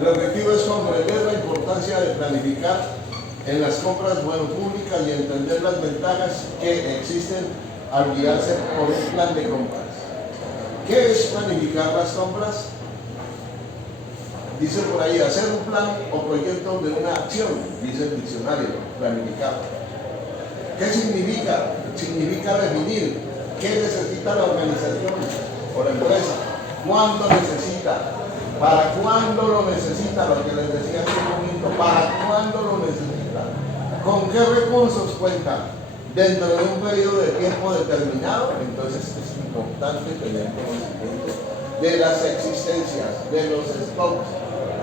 El objetivo es comprender la importancia de planificar en las compras públicas y entender las ventajas que existen al guiarse por un plan de compras. ¿Qué es planificar las compras? Dice por ahí, hacer un plan o proyecto de una acción, dice el diccionario, planificar. ¿Qué significa? Significa definir qué necesita la organización o la empresa, cuándo necesita, para cuándo lo necesita, lo que les decía hace un momento, para cuándo lo necesita, con qué recursos cuenta, dentro de un periodo de tiempo determinado. Entonces es importante tener conocimiento de las existencias, de los stocks.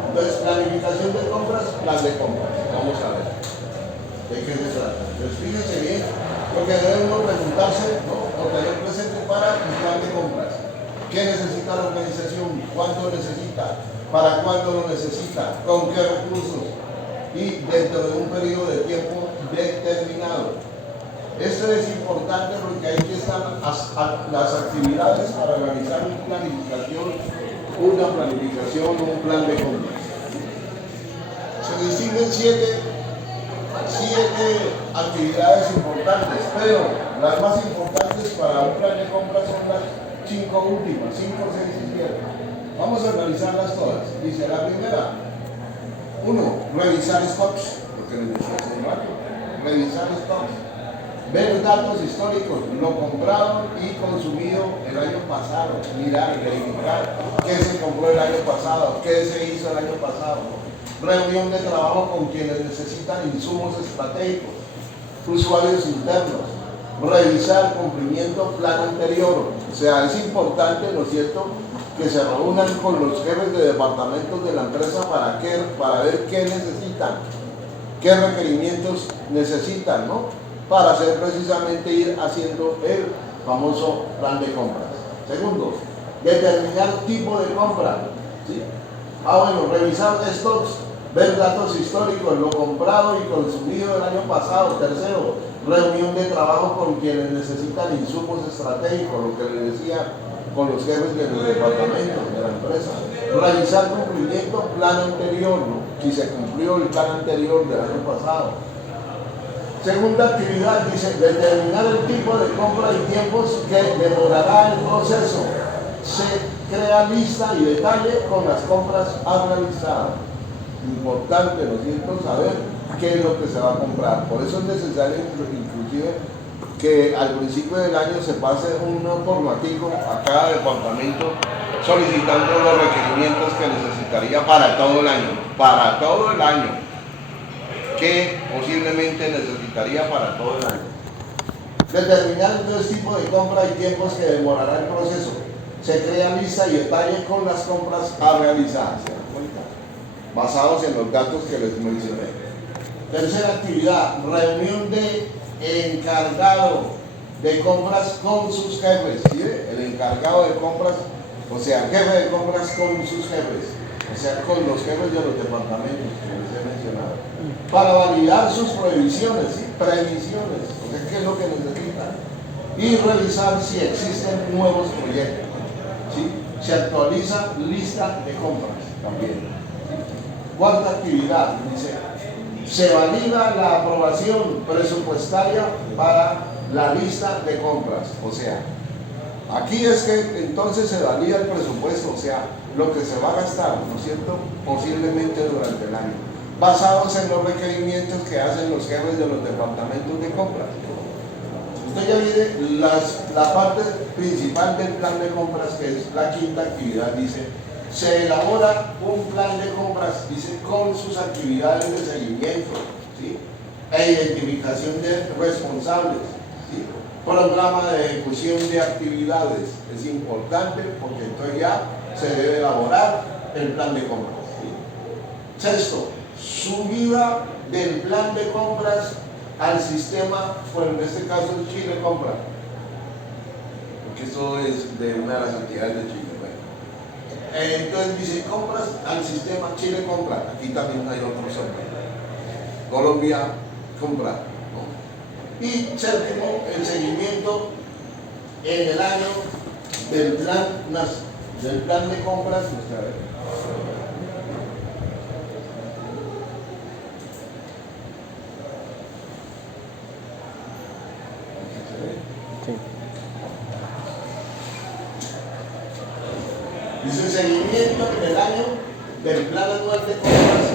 Entonces, planificación de compras, plan de compras. Vamos a ver de qué se trata. Entonces, fíjense bien, porque debe uno preguntarse, ¿no?, o tener presente para un plan de compras. ¿Qué necesita la organización? ¿Cuánto necesita? ¿Para cuándo lo necesita? ¿Con qué recursos? Y dentro de un periodo de tiempo determinado. Esto es importante porque ahí están las actividades para realizar una planificación, un plan de compras. Se distinguen siete actividades importantes, pero las más importantes para un plan de compras son las 5 últimas, 5, 6 y 7. Vamos a realizarlas todas. Dice la primera: 1. Revisar stocks, lo que les decía hace un rato. Revisar stocks. Ver datos históricos, lo comprado y consumido el año pasado. Mirar, verificar qué se compró el año pasado, qué se hizo el año pasado. Reunión de trabajo con quienes necesitan insumos estratégicos, usuarios internos. Revisar cumplimiento plan anterior. O sea, es importante, ¿no es cierto?, que se reúnan con los jefes de departamentos de la empresa para ver qué necesitan, qué requerimientos necesitan, ¿no?, para hacer precisamente ir haciendo el famoso plan de compras. Segundo, determinar tipo de compra, ¿sí? Revisar stocks, ver datos históricos, lo comprado y consumido el año pasado. Tercero, reunión de trabajo con quienes necesitan insumos estratégicos, lo que les decía, con los jefes de los departamentos de la empresa. Revisar cumplimiento plan anterior, ¿no?, si se cumplió el plan anterior del año pasado. Segunda actividad, dice, determinar el tipo de compra y tiempos que demorará el proceso. Se crea lista y detalle con las compras a realizar. Importante, ¿no es cierto?, saber qué es lo que se va a comprar. Por eso es necesario, inclusive, que al principio del año se pase un formativo a cada departamento solicitando los requerimientos que necesitaría para todo el año, que posiblemente necesitaría para todo el año. Determinar entonces tipo de compra y tiempos que demorará el proceso. Se crea lista y detalle con las compras a realizar, ¿se dan cuenta?, basados en los datos que les mencioné. Tercera actividad, reunión de encargado de compras con sus jefes. ¿Sí? El encargado de compras, o sea, jefe de compras con sus jefes, o sea, con los jefes de los departamentos que les he mencionado, para validar sus previsiones, ¿sí?, previsiones, o sea, qué es lo que necesitan, y revisar si existen nuevos proyectos, ¿sí? Se actualiza lista de compras también, ¿sí? Cuarta actividad, dice, se valida la aprobación presupuestaria para la lista de compras. O sea, aquí es que entonces se valida el presupuesto, o sea, lo que se va a gastar, ¿no es cierto?, posiblemente durante el año, basados en los requerimientos que hacen los jefes de los departamentos de compras. Usted ya viene la parte principal del plan de compras, que es la quinta actividad. Dice, se elabora un plan de compras, dice, con sus actividades de seguimiento, ¿sí?, e identificación de responsables, ¿sí?, programa de ejecución de actividades. Es importante porque entonces ya se debe elaborar el plan de compras, ¿sí? Sexto, subida del plan de compras al sistema, bueno, en este caso Chile Compra, porque esto es de una de las entidades de Chile. Entonces dice, compras al sistema Chile Compra. Aquí también hay otros nombres. Colombia Compra, ¿no? Y séptimo, el seguimiento en el año del plan del plan de compras, dice seguimiento en el año del plan anual de compras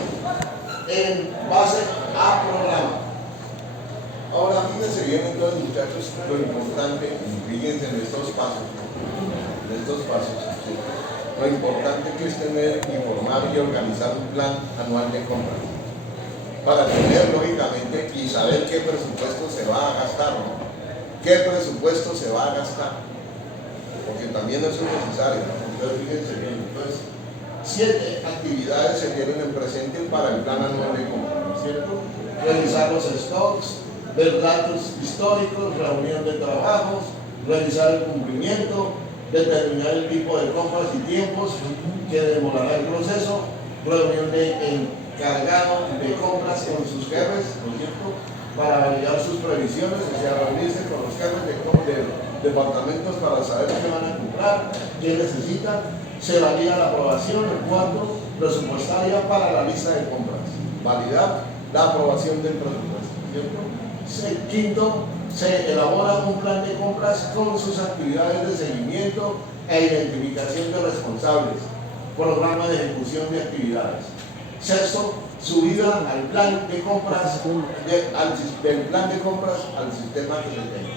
en base a programa. Ahora fíjense bien entonces, muchachos, lo importante, fíjense en estos pasos, ¿sí? Lo importante que es tener, informar y organizar un plan anual de compras para tener lógicamente y saber qué presupuesto se va a gastar, ¿no? ¿Qué presupuesto se va a gastar? Porque también eso es necesario, ¿no? Entonces fíjense bien, entonces 7 actividades se tienen en presente para el plan anual de compras, ¿no es cierto? Realizar los stocks, ver datos históricos, reunión de trabajos, realizar el cumplimiento, determinar el tipo de compras y tiempos que demorará el proceso, reunión de encargado de compras con sus jefes, ¿no es cierto?, para validar sus previsiones, o sea, reunirse con los jefes de departamentos para saber qué van a comprar, qué necesitan. Se valida la aprobación. El 4, presupuestaria para la lista de compras, validar la aprobación del presupuesto, ¿cierto? 5, se elabora un plan de compras con sus actividades de seguimiento e identificación de responsables, programa de ejecución de actividades. 6, subida al plan de compras, del plan de compras al sistema que se tenga.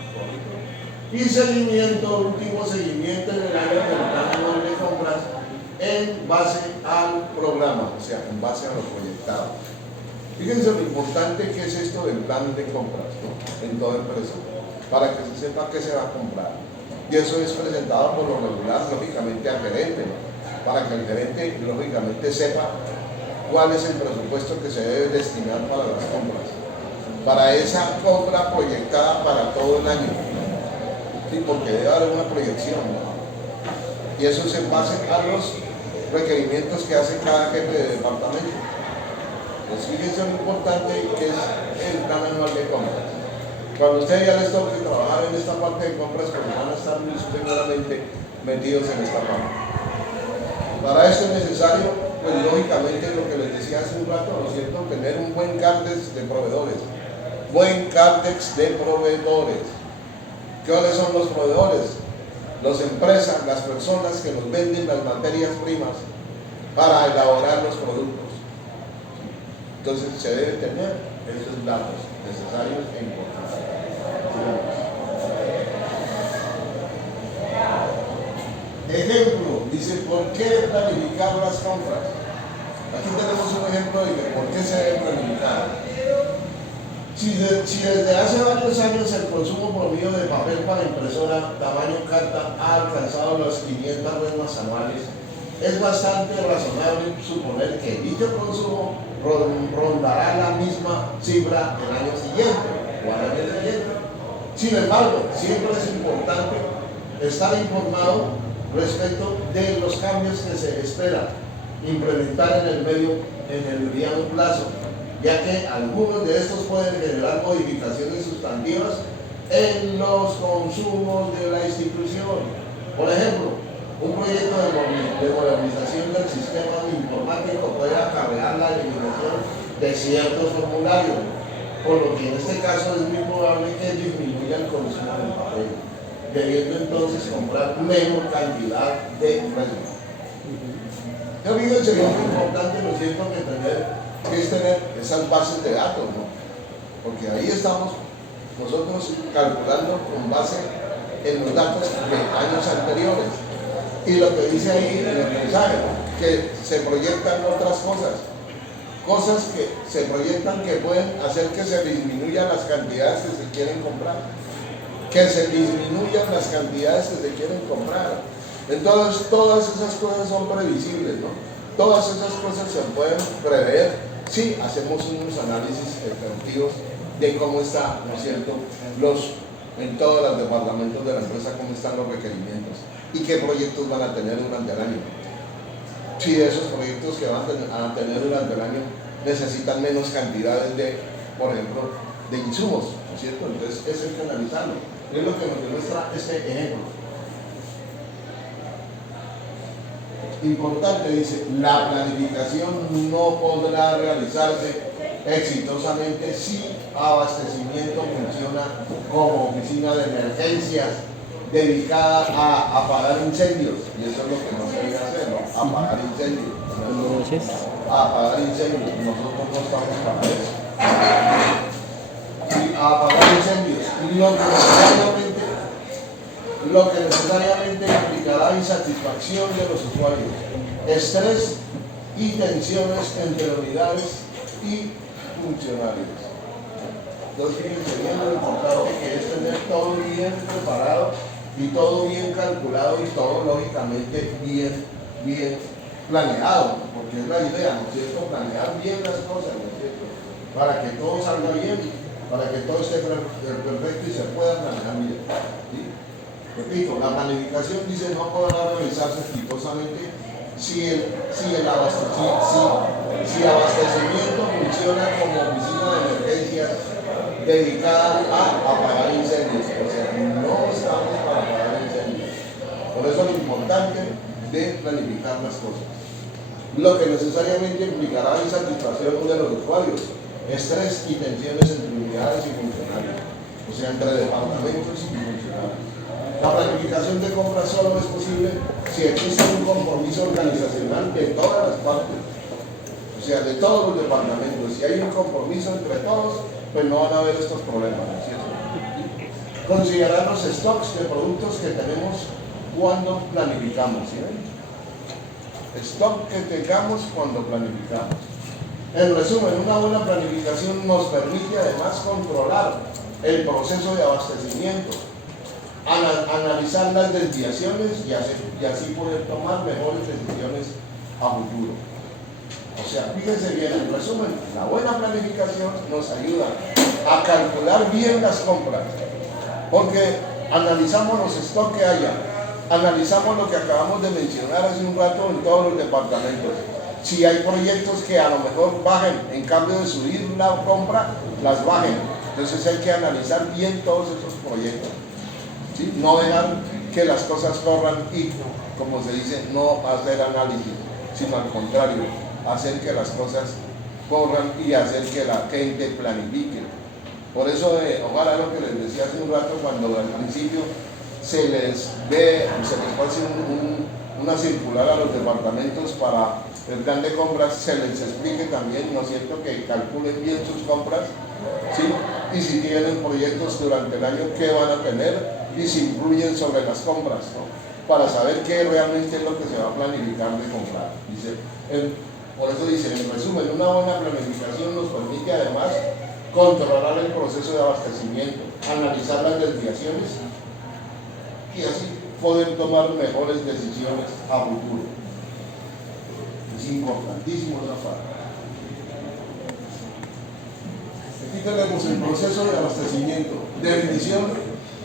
Y seguimiento, último seguimiento en el área del plan anual de compras en base al programa, o sea, en base a lo proyectado. Fíjense lo importante que es esto del plan de compras, ¿no?, en toda empresa, para que se sepa qué se va a comprar. Y eso es presentado por lo regular, lógicamente, al gerente, ¿no?, para que el gerente, lógicamente, sepa cuál es el presupuesto que se debe destinar para las compras, para esa compra proyectada para todo el año. Sí, porque debe haber una proyección, ¿no? Y eso es en base a los requerimientos que hace cada jefe de departamento. Pues fíjense lo importante que es el plan anual de compras. Cuando ustedes ya les toque trabajar en esta parte de compras, pues van a estar muy seguramente metidos en esta parte. Para esto es necesario, pues lógicamente, lo que les decía hace un rato, ¿no es cierto?, tener un buen cárdex de proveedores. Buen cárdex de proveedores. ¿Cuáles son los proveedores? Las empresas, las personas que nos venden las materias primas para elaborar los productos. Entonces se debe tener esos datos necesarios e importantes. Ejemplo, dice, ¿por qué planificar las compras? Aquí tenemos un ejemplo de por qué se debe planificar. Si desde hace varios años el consumo promedio de papel para impresora tamaño carta ha alcanzado las 500 ruedas anuales, es bastante razonable suponer que dicho consumo rondará la misma cifra el año siguiente o al año siguiente. Sin embargo, siempre es importante estar informado respecto de los cambios que se espera implementar en el mediano plazo, ya que algunos de estos pueden generar modificaciones sustantivas en los consumos de la institución. Por ejemplo, un proyecto de modernización del sistema informático puede acarrear la eliminación de ciertos formularios, por lo que en este caso es muy probable que disminuya el consumo del papel, debiendo entonces comprar menor cantidad de frescos. Yo digo, sería muy importante, ¿no es cierto?, que es tener esas bases de datos, ¿no? Porque ahí estamos nosotros calculando con base en los datos de años anteriores. Y lo que dice ahí en el mensaje, que se proyectan otras cosas que se proyectan que pueden hacer que se disminuyan las cantidades que se quieren comprar. Entonces, todas esas cosas son previsibles, ¿no? Todas esas cosas se pueden prever si hacemos unos análisis efectivos de cómo está, ¿no es cierto?, en todos los departamentos de la empresa, cómo están los requerimientos y qué proyectos van a tener durante el año. Si esos proyectos que van a tener durante el año necesitan menos cantidades de, por ejemplo, de insumos, ¿no es cierto? Entonces, eso hay que analizarlo. Es lo que nos demuestra este ejemplo. Importante, dice, la planificación no podrá realizarse exitosamente si abastecimiento funciona como oficina de emergencias dedicada a apagar incendios. Y eso es lo que no se debe hacer, ¿no? Apagar incendios. Apagar incendios. Nosotros no estamos para eso. Sí, apagar incendios. Y lo que necesariamente implicará insatisfacción de los usuarios, estrés y tensiones entre unidades y funcionarios. Entonces, fíjense bien lo importante que es tener todo bien preparado y todo bien calculado y todo lógicamente bien planeado, porque es la idea, ¿no es cierto? Planear bien las cosas, ¿no es cierto? Para que todo salga bien, para que todo esté perfecto y se pueda planear bien, ¿sí? Repito, la planificación dice no podrá realizarse exitosamente si el abastecimiento funciona como oficina de emergencias dedicada a apagar incendios. O sea, no estamos para apagar incendios. Por eso es lo importante de planificar las cosas. Lo que necesariamente implicará insatisfacción de los usuarios, estrés y tensiones entre unidades y funcionarios, o sea, entre departamentos y funcionarios. La planificación de compras solo es posible si existe un compromiso organizacional de todas las partes, o sea, de todos los departamentos. Si hay un compromiso entre todos, pues no van a haber estos problemas, ¿no es cierto? Considerar los stocks de productos que tenemos cuando planificamos, ¿sí ven? Stock que tengamos cuando planificamos. En resumen, una buena planificación nos permite además controlar el proceso de abastecimiento, analizar las desviaciones y así poder tomar mejores decisiones a futuro. O sea, fíjense bien, en resumen, la buena planificación nos ayuda a calcular bien las compras, porque analizamos los stocks que haya, analizamos lo que acabamos de mencionar hace un rato en todos los departamentos. Si hay proyectos que a lo mejor bajen, en cambio de subir la compra, las bajen. Entonces hay que analizar bien todos esos proyectos, ¿sí? No dejar que las cosas corran y, como se dice, no hacer análisis, sino al contrario, hacer que las cosas corran y hacer que la gente planifique. Por eso, ojalá lo que les decía hace un rato, cuando al principio se les pase una circular a los departamentos para el plan de compras, se les explique también, ¿no es cierto?, que calculen bien sus compras, ¿sí? Y si tienen proyectos durante el año, qué van a tener y si influyen sobre las compras, ¿no? Para saber qué realmente es lo que se va a planificar de comprar. Por eso dice, en resumen, una buena planificación nos permite además controlar el proceso de abastecimiento, analizar las desviaciones y así poder tomar mejores decisiones a futuro. Es importantísimo esa parte. Aquí tenemos el proceso de abastecimiento, definición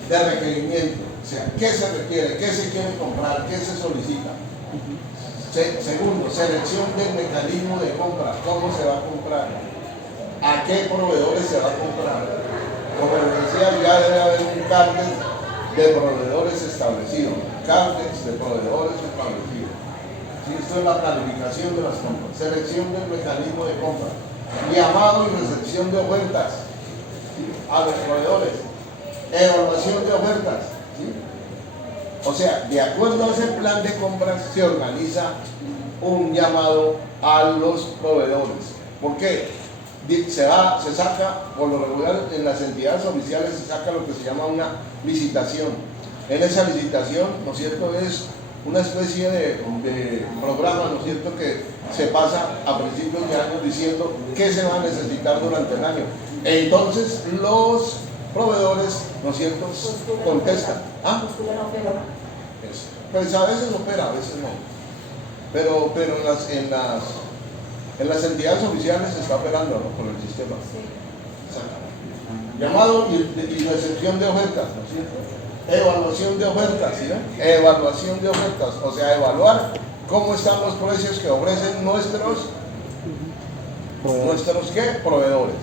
de requerimiento, o sea, qué se requiere, qué se quiere comprar, qué se solicita. Segundo, selección del mecanismo de compra, cómo se va a comprar, a qué proveedores se va a comprar. Como les decía, ya debe haber un cartel de proveedores establecido, cartels de proveedores establecidos. ¿Sí? Esto es la planificación de las compras, selección del mecanismo de compra, llamado y recepción de ofertas, ¿sí?, a los proveedores, evaluación de ofertas, ¿sí? O sea, de acuerdo a ese plan de compras se organiza un llamado a los proveedores. ¿Por qué? Se saca, por lo regular en las entidades oficiales se saca lo que se llama una licitación. En esa licitación, ¿no es cierto?, es una especie de programa, ¿no es cierto?, que se pasa a principios de año diciendo qué se va a necesitar durante el año. Entonces los proveedores, ¿no es cierto?, contestan. ¿Ah? Pues a veces opera, a veces no. Pero en las entidades oficiales se está operando, ¿no?, con el sistema. Llamado y recepción de ofertas, ¿no es cierto? Evaluación de ofertas, ¿sí? Evaluación de ofertas, o sea, evaluar cómo están los precios que ofrecen nuestros ¿qué? Proveedores.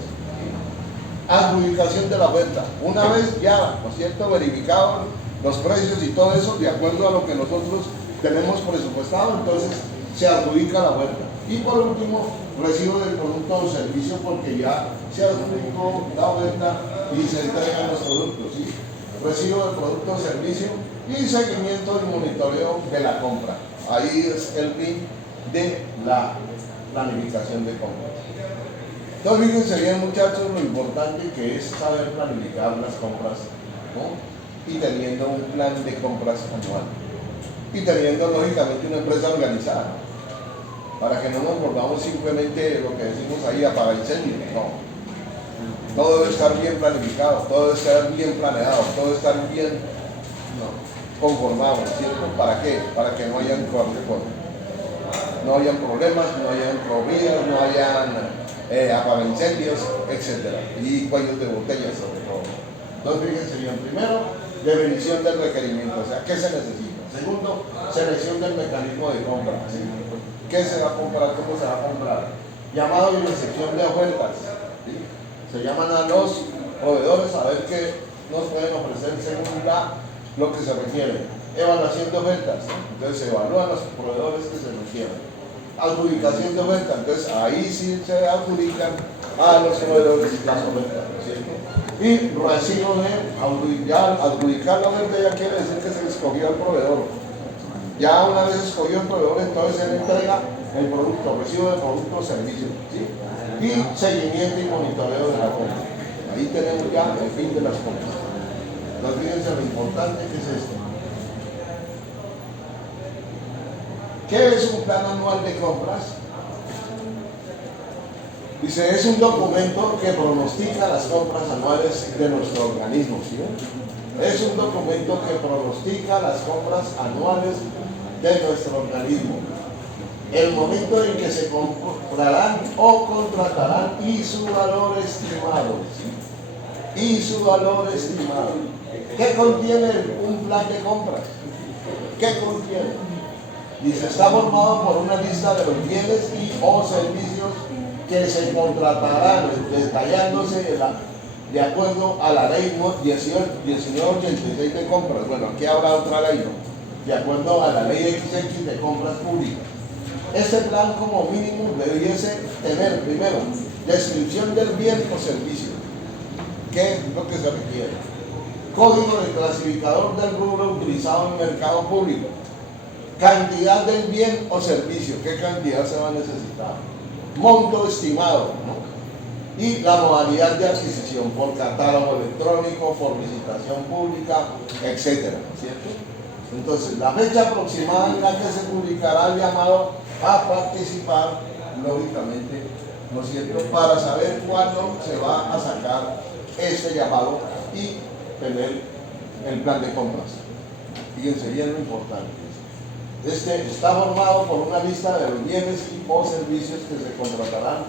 Adjudicación de la oferta. Una vez ya, ¿no es cierto?, verificado los precios y todo eso, de acuerdo a lo que nosotros tenemos presupuestado, entonces se adjudica la oferta. Y por último, recibo del producto o servicio porque ya se adjudicó la oferta y se entregan los productos, ¿sí? Recibo del producto o servicio y seguimiento y monitoreo de la compra. Ahí es el fin de la planificación de compras. Entonces, fíjense bien, muchachos, lo importante que es saber planificar las compras, ¿no? Y teniendo un plan de compras anual. Y teniendo, lógicamente, una empresa organizada. Para que no nos volvamos simplemente lo que decimos ahí, apagar incendios. No. Todo debe estar bien planificado, todo debe estar bien planeado, todo debe estar bien conformado, ¿cierto? ¿Para qué? Para que no hayan no hayan problemas, no hayan corridas, no hayan apagaincendios, etc. Y cuellos de botella sobre todo. Entonces, fíjense bien, primero, definición del requerimiento, o sea, ¿qué se necesita? Segundo, selección del mecanismo de compra, ¿sí? ¿Qué se va a comprar? ¿Cómo se va a comprar? Llamado y recepción de ofertas, ¿sí? Se llaman a los proveedores a ver qué nos pueden ofrecer según lo que se requiere. Evaluación de ofertas, entonces se evalúan los proveedores que se requieren. Adjudicación de ofertas, entonces ahí sí se adjudican a los proveedores las ofertas, ¿cierto? Y recibo de adjudicar la oferta ya quiere decir que se escogió el proveedor. Ya una vez escogió el proveedor, entonces se le entrega el producto, recibo de producto o servicio, ¿sí? Y seguimiento y monitoreo de la compra. Ahí tenemos ya el fin de las compras. No olvídense lo importante que es esto. ¿Qué es un plan anual de compras? Dice, es un documento que pronostica las compras anuales de nuestro organismo, ¿sí? Es un documento que pronostica las compras anuales de nuestro organismo. El momento en que se comprarán o contratarán y su valor estimado, ¿sí? Y su valor estimado. ¿Qué contiene un plan de compras? ¿Qué contiene? Dice, está formado por una lista de los bienes y o servicios que se contratarán, detallándose de acuerdo a la ley 1986 de compras. Bueno, aquí habrá otra ley, ¿no? De acuerdo a la ley XX de compras públicas. Este plan como mínimo debiese tener, primero, descripción del bien o servicio. ¿Qué es lo que se requiere? Código de clasificador del rubro utilizado en el mercado público. Cantidad del bien o servicio. ¿Qué cantidad se va a necesitar? Monto estimado, ¿no? Y la modalidad de adquisición por catálogo electrónico, por licitación pública, etcétera, ¿cierto? Entonces, la fecha aproximada en la que se publicará el llamado a participar, lógicamente, ¿no es cierto?, para saber cuándo se va a sacar este llamado y tener el plan de compras. Fíjense bien lo importante. Está formado por una lista de los bienes y o servicios que se contratarán,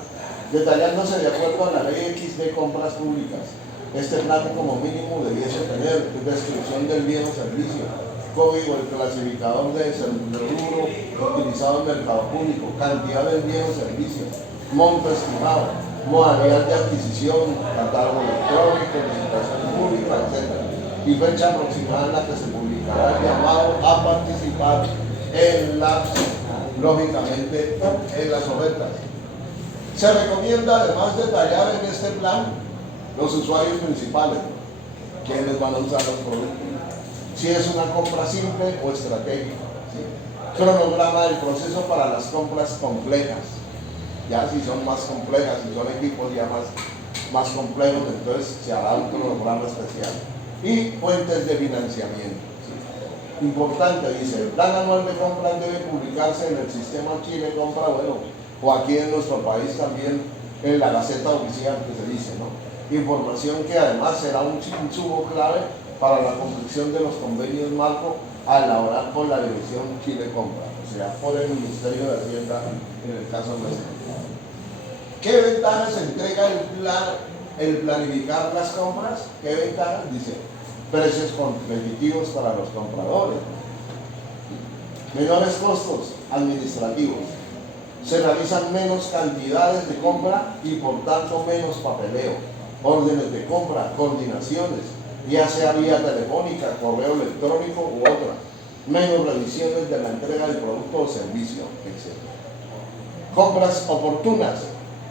detallándose de acuerdo a la ley X de compras públicas. Este plan como mínimo debiese tener descripción del bien o servicio, código del clasificador del rubro utilizado en el mercado público, cantidad del bien o servicio, monto estimado, modalidad de adquisición, catálogo electrónico, licitación pública, etc. Y fecha aproximada en la que se publicará el llamado a participar lógicamente, en las ofertas. Se recomienda además detallar en este plan los usuarios principales, quienes van a usar los productos, si es una compra simple o estratégica, ¿sí? Cronograma del proceso para las compras complejas, ya si son más complejas, si son equipos ya más complejos, entonces se hará un cronograma especial. Y fuentes de financiamiento. Importante, dice, el plan anual de compras debe publicarse en el sistema Chile Compra, bueno, o aquí en nuestro país también en la Gaceta Oficial que se dice, ¿no? Información que además será un insumo clave para la construcción de los convenios marco al elaborar por la Dirección Chile Compra, o sea, por el Ministerio de Hacienda en el caso nuestro. ¿Qué ventajas entrega el planificar las compras? ¿Qué ventajas? Dice, precios competitivos para los compradores, menores costos administrativos, se realizan menos cantidades de compra y por tanto menos papeleo, órdenes de compra, coordinaciones, ya sea vía telefónica, correo electrónico u otra, menos revisiones de la entrega del producto o servicio, etc. Compras oportunas,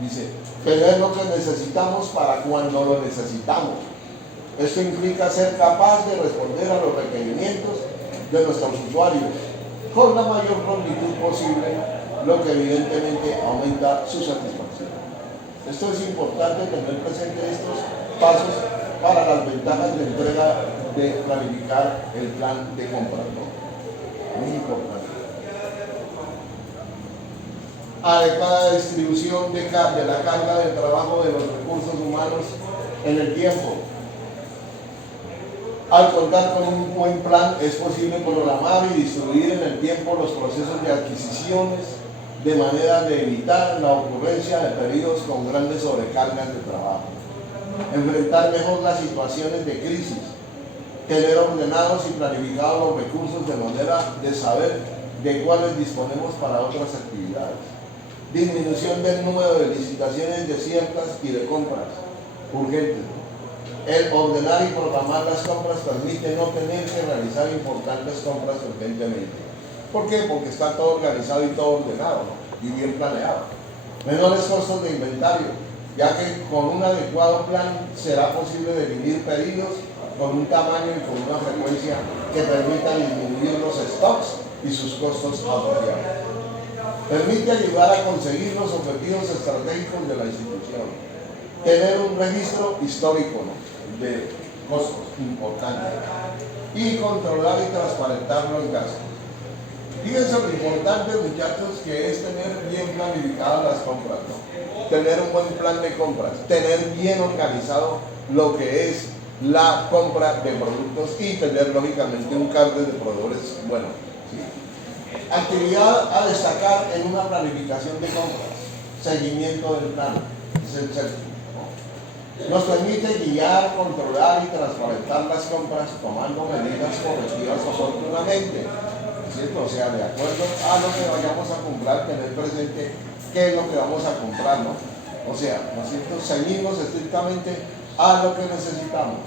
dice, tener lo que necesitamos para cuando lo necesitamos. Esto implica ser capaz de responder a los requerimientos de nuestros usuarios con la mayor prontitud posible, lo que evidentemente aumenta su satisfacción. Esto es importante tener presente estos pasos para las ventajas de entrega de planificar el plan de compra, ¿no? Muy importante. Adecuada distribución de la carga de trabajo de los recursos humanos en el tiempo. Al contar con un buen plan es posible programar y distribuir en el tiempo los procesos de adquisiciones de manera de evitar la ocurrencia de periodos con grandes sobrecargas de trabajo. Enfrentar mejor las situaciones de crisis, tener ordenados y planificados los recursos de manera de saber de cuáles disponemos para otras actividades. Disminución del número de licitaciones desiertas y de compras urgentes. El ordenar y programar las compras permite no tener que realizar importantes compras urgentemente. ¿Por qué? Porque está todo organizado y todo ordenado, ¿no? Y bien planeado. Menores costos de inventario, ya que con un adecuado plan será posible definir pedidos con un tamaño y con una frecuencia que permita disminuir los stocks y sus costos asociados. Permite ayudar a conseguir los objetivos estratégicos de la institución. Tener un registro histórico, ¿no?, de costos importantes. Y controlar y transparentar los gastos. Fíjense lo importante, muchachos, que es tener bien planificadas las compras, ¿no? Tener un buen plan de compras, tener bien organizado lo que es la compra de productos y tener lógicamente un cargo de proveedores bueno, ¿sí? Actividad a destacar en una planificación de compras, seguimiento del plan, nos permite guiar, controlar y transparentar las compras tomando medidas correctivas oportunamente, ¿cierto? O sea, de acuerdo a lo que vayamos a comprar, tener presente qué es lo que vamos a comprar, ¿no? O sea, ¿no es cierto?, ceñirnos estrictamente a lo que necesitamos.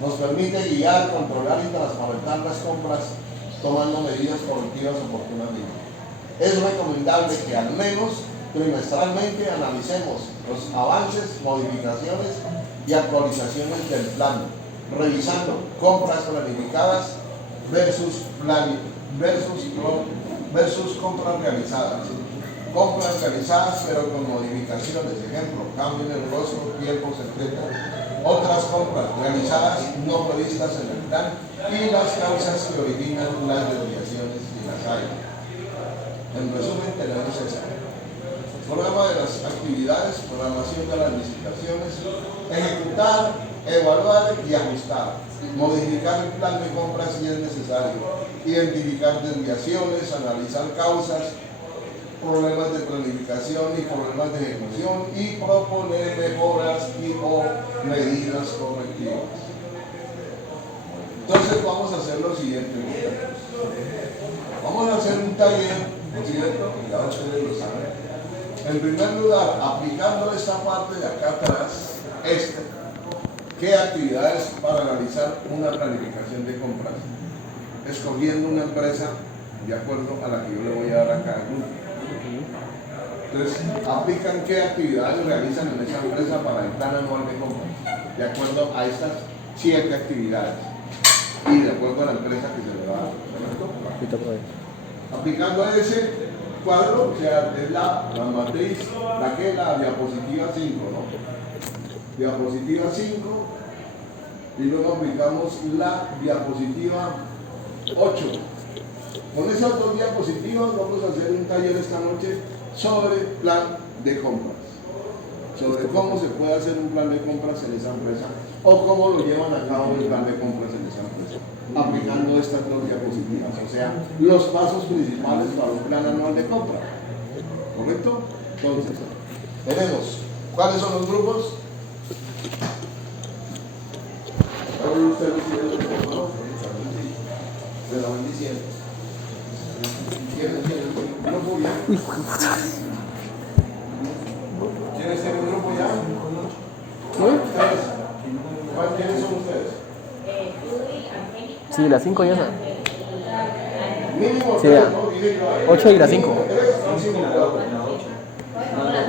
Nos permite guiar, controlar y transparentar las compras tomando medidas correctivas oportunamente. Es recomendable que al menos trimestralmente analicemos los avances, modificaciones y actualizaciones del plan, revisando compras planificadas versus compras realizadas. Compras realizadas pero con modificaciones, ejemplo, cambio en el rostro, tiempos, etc. Otras compras realizadas no previstas en el plan y las causas que originan las desviaciones y las hay. En resumen, tenemos esto: programa de las actividades, programación de las licitaciones, ejecutar, evaluar y ajustar, modificar el plan de compras si es necesario, identificar desviaciones, analizar causas, problemas de planificación y problemas de ejecución y proponer mejoras y o medidas correctivas. Entonces vamos a hacer lo siguiente. Vamos a hacer un taller, ¿cierto? Ya ustedes lo saben. En primer lugar, aplicando esta parte de acá atrás, ¿qué actividades para realizar una planificación de compras? Escogiendo una empresa de acuerdo a la que yo le voy a dar a cada grupo. Entonces, aplican qué actividades realizan en esa empresa para el plan anual de compras, de acuerdo a estas 7 actividades y de acuerdo a la empresa que se le va a dar, ¿correcto? Aplicando ese cuadro, o sea, es la matriz, la diapositiva 5, ¿no? Diapositiva 5, y luego aplicamos la diapositiva 8. Con esas 2 diapositivas vamos a hacer un taller esta noche sobre plan de compras, sobre cómo se puede hacer un plan de compras en esa empresa o cómo lo llevan a cabo el plan de compras en esa empresa, aplicando estas 2 diapositivas, o sea, los pasos principales para un plan anual de compra, ¿correcto? Entonces, tenemos, ¿cuáles son los grupos? Ahora ustedes se lo van diciendo. ¿Quiénes tienen un grupo ya? ¿Quiénes tienen un grupo ya? ¿Ustedes? ¿Quiénes son ustedes? Sí, las 5 ya. Mínimo Sí, 3, vea. ¿no? Dice que 8 y la 5. mínimo 3, máximo 4. No, las